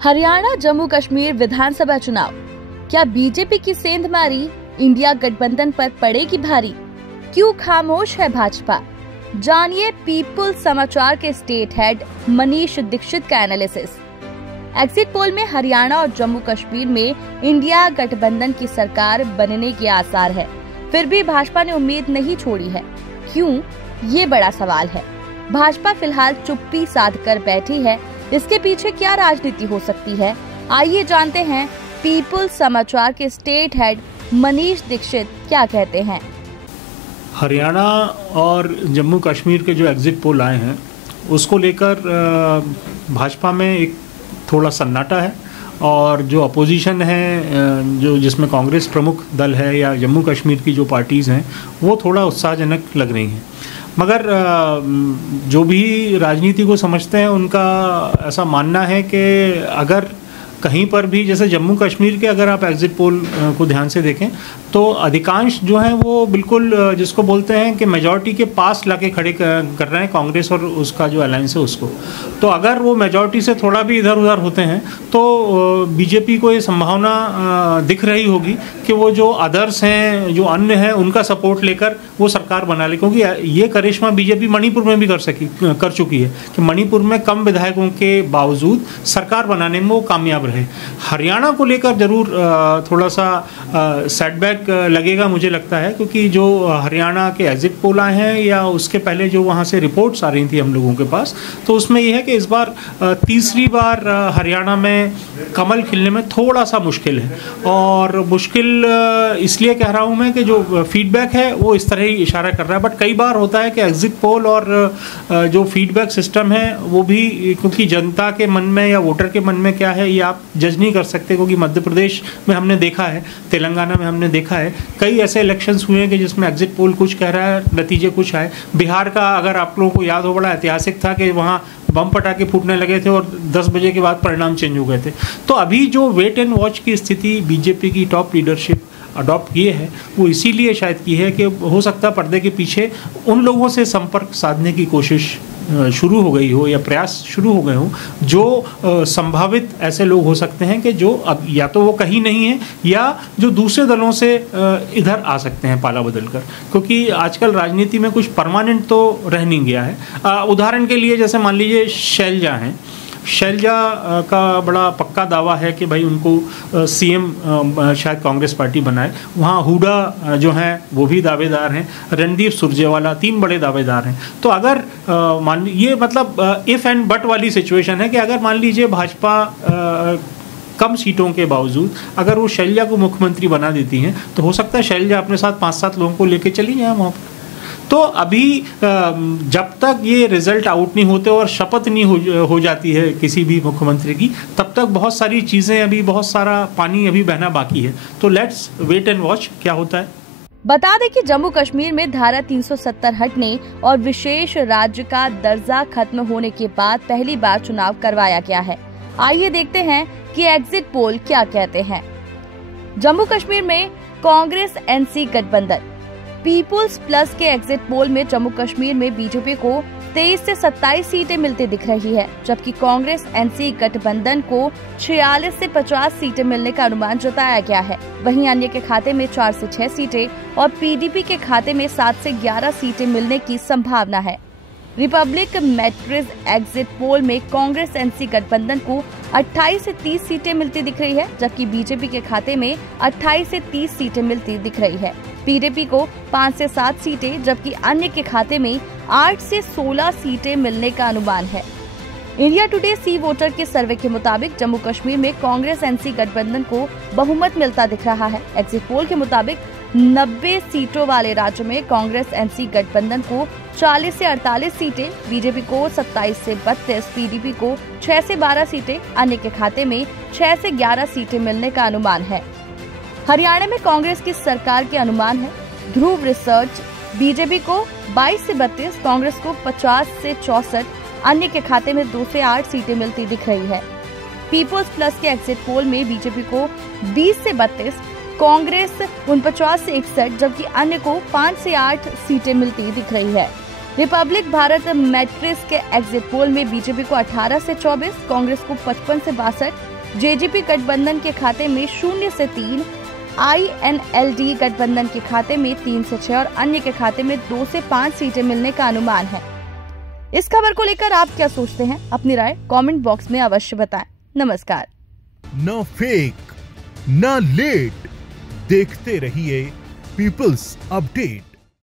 हरियाणा जम्मू कश्मीर विधानसभा चुनाव, क्या बीजेपी की सेंधमारी इंडिया गठबंधन पर पड़ेगी भारी? क्यों खामोश है भाजपा? जानिए पीपुल्स समाचार के स्टेट हेड मनीष दीक्षित का एनालिसिस। एग्जिट पोल में हरियाणा और जम्मू कश्मीर में इंडिया गठबंधन की सरकार बनने के आसार है, फिर भी भाजपा ने उम्मीद नहीं छोड़ी है। क्यों? ये बड़ा सवाल है। भाजपा फिलहाल चुप्पी साध कर बैठी है, इसके पीछे क्या राजनीति हो सकती है? आइए जानते हैं पीपुल्स समाचार के स्टेट हेड मनीष दीक्षित क्या कहते हैं। हरियाणा और जम्मू कश्मीर के जो एग्जिट पोल आए हैं उसको लेकर भाजपा में एक थोड़ा सन्नाटा है, और जो अपोजिशन है जो जिसमें कांग्रेस प्रमुख दल है या जम्मू कश्मीर की जो पार्टीज़ हैं वो थोड़ा उत्साहजनक लग रही हैं। मगर जो भी राजनीति को समझते हैं उनका ऐसा मानना है कि अगर कहीं पर भी, जैसे जम्मू कश्मीर के अगर आप एग्जिट पोल को ध्यान से देखें तो अधिकांश जो हैं वो बिल्कुल जिसको बोलते हैं कि मेजॉरिटी के पास लाके खड़े कर रहे हैं कांग्रेस और उसका जो अलायंस है उसको। तो अगर वो मेजॉरिटी से थोड़ा भी इधर उधर होते हैं तो बीजेपी को ये संभावना दिख रही होगी कि वो जो अदर्स हैं, जो अन्य हैं, उनका सपोर्ट लेकर वो सरकार बना ले। क्योंकि ये करिश्मा बीजेपी मणिपुर में भी कर चुकी है कि मणिपुर में कम विधायकों के बावजूद सरकार बनाने में वो कामयाब रहे। हरियाणा को लेकर जरूर थोड़ा सा सेटबैक लगेगा मुझे लगता है, क्योंकि जो हरियाणा के एग्जिट पोल आए हैं या उसके पहले जो वहाँ से रिपोर्ट्स आ रही थी हम लोगों के पास, तो उसमें यह है कि इस बार तीसरी बार हरियाणा में कमल खिलने में थोड़ा सा मुश्किल है। और मुश्किल इसलिए कह रहा हूँ मैं कि जो फीडबैक है वो इस तरह ही इशारा कर रहा है। बट कई बार होता है कि एग्जिट पोल और जो फीडबैक सिस्टम है वो भी, क्योंकि जनता के मन में या वोटर के मन में क्या है ये आप जज नहीं कर सकते। क्योंकि मध्य प्रदेश में हमने देखा है, तेलंगाना में हमने देखा है, कई ऐसे इलेक्शंस हुए हैं कि जिसमें एग्जिट पोल कुछ कह रहा है, नतीजे कुछ आए। बिहार का अगर आप लोगों को याद हो, बड़ा ऐतिहासिक था कि वहाँ बम पटाखे फूटने लगे थे और 10 बजे के बाद परिणाम चेंज हो गए थे। तो अभी जो वेट एंड वॉच की स्थिति बीजेपी की टॉप लीडरशिप अडॉप्ट किए है वो इसीलिए शायद की है कि हो सकता है पर्दे के पीछे उन लोगों से संपर्क साधने की कोशिश शुरू हो गई हो या प्रयास शुरू हो गए हो जो संभावित ऐसे लोग हो सकते हैं कि जो अब या तो वो कहीं नहीं है या जो दूसरे दलों से इधर आ सकते हैं पाला बदलकर। क्योंकि आजकल राजनीति में कुछ परमानेंट तो रह नहीं गया है। उदाहरण के लिए जैसे मान लीजिए शैलजा हैं, शैलजा का बड़ा पक्का दावा है कि भाई उनको सीएम शायद कांग्रेस पार्टी बनाए। वहाँ हुडा जो हैं वो भी दावेदार हैं, रणदीप सुरजेवाला, 3 बड़े दावेदार हैं। तो अगर मान ये मतलब इफ एंड बट वाली सिचुएशन है कि अगर मान लीजिए भाजपा कम सीटों के बावजूद अगर वो शैलजा को मुख्यमंत्री बना देती हैं तो हो सकता है शैलजा अपने साथ 5-7 लोगों को लेके चली जाए वहाँ पर। तो अभी जब तक ये रिजल्ट आउट नहीं होते और शपथ नहीं हो जाती है किसी भी मुख्यमंत्री की, तब तक बहुत सारी चीज़ें, अभी बहुत सारा पानी अभी बहना बाकी है। तो लेट्स वेट एंड वॉच क्या होता है। बता दें कि जम्मू कश्मीर में धारा 370 हटने और विशेष राज्य का दर्जा खत्म होने के बाद पहली बार चुनाव करवाया गया है। आइए देखते हैं कि एग्जिट पोल क्या कहते हैं। जम्मू कश्मीर में कांग्रेस एनसी गठबंधन। पीपुल्स प्लस के एग्जिट पोल में जम्मू कश्मीर में बीजेपी को 23 से 27 सीटें मिलती दिख रही है, जबकि कांग्रेस एनसी गठबंधन को 46 से 50 सीटें मिलने का अनुमान जताया गया है। वहीं अन्य के खाते में 4 से 6 सीटें और पीडीपी के खाते में 7 से 11 सीटें मिलने की संभावना है। रिपब्लिक मैट्रिक्स एग्जिट पोल में कांग्रेस एनसी गठबंधन को 28 से 30 सीटें मिलती दिख रही है, जबकि बीजेपी के खाते में 28 से 30 सीटें मिलती दिख रही है। पीडीपी को 5 से 7 सीटें, जबकि अन्य के खाते में 8 से 16 सीटें मिलने का अनुमान है। इंडिया टुडे सी वोटर के सर्वे के मुताबिक जम्मू कश्मीर में कांग्रेस एनसी गठबंधन को बहुमत मिलता दिख रहा है। एग्जिट पोल के मुताबिक 90 सीटों वाले राज्य में कांग्रेस एनसी गठबंधन को 40 से 48 सीटें, बीजेपी को 27 से 32, पीडीपी को 6 से 12 सीटें, अन्य के खाते में 6 से 11 सीटें मिलने का अनुमान है। हरियाणा में कांग्रेस की सरकार के अनुमान है। ध्रुव रिसर्च बीजेपी को 22 से 32, कांग्रेस को 50 से 64, अन्य के खाते में 2 से 8 सीटें मिलती दिख रही है। पीपुल्स प्लस के एग्जिट पोल में बीजेपी को 20 से 32, कांग्रेस 49 से 61, जबकि अन्य को 5 से 8 सीटें मिलती दिख रही है। रिपब्लिक भारत मैट्रिक्स के एग्जिट पोल में बीजेपी को 18 से 24, कांग्रेस को 55 से 62, जेजेपी गठबंधन के खाते में 0 से 3, INLD गठबंधन के खाते में 3 से 6 और अन्य के खाते में 2 से 5 सीटें मिलने का अनुमान है। इस खबर को लेकर आप क्या सोचते हैं? अपनी राय कमेंट बॉक्स में अवश्य बताएं। नमस्कार। न फेक न लेट, देखते रहिए पीपल्स अपडेट।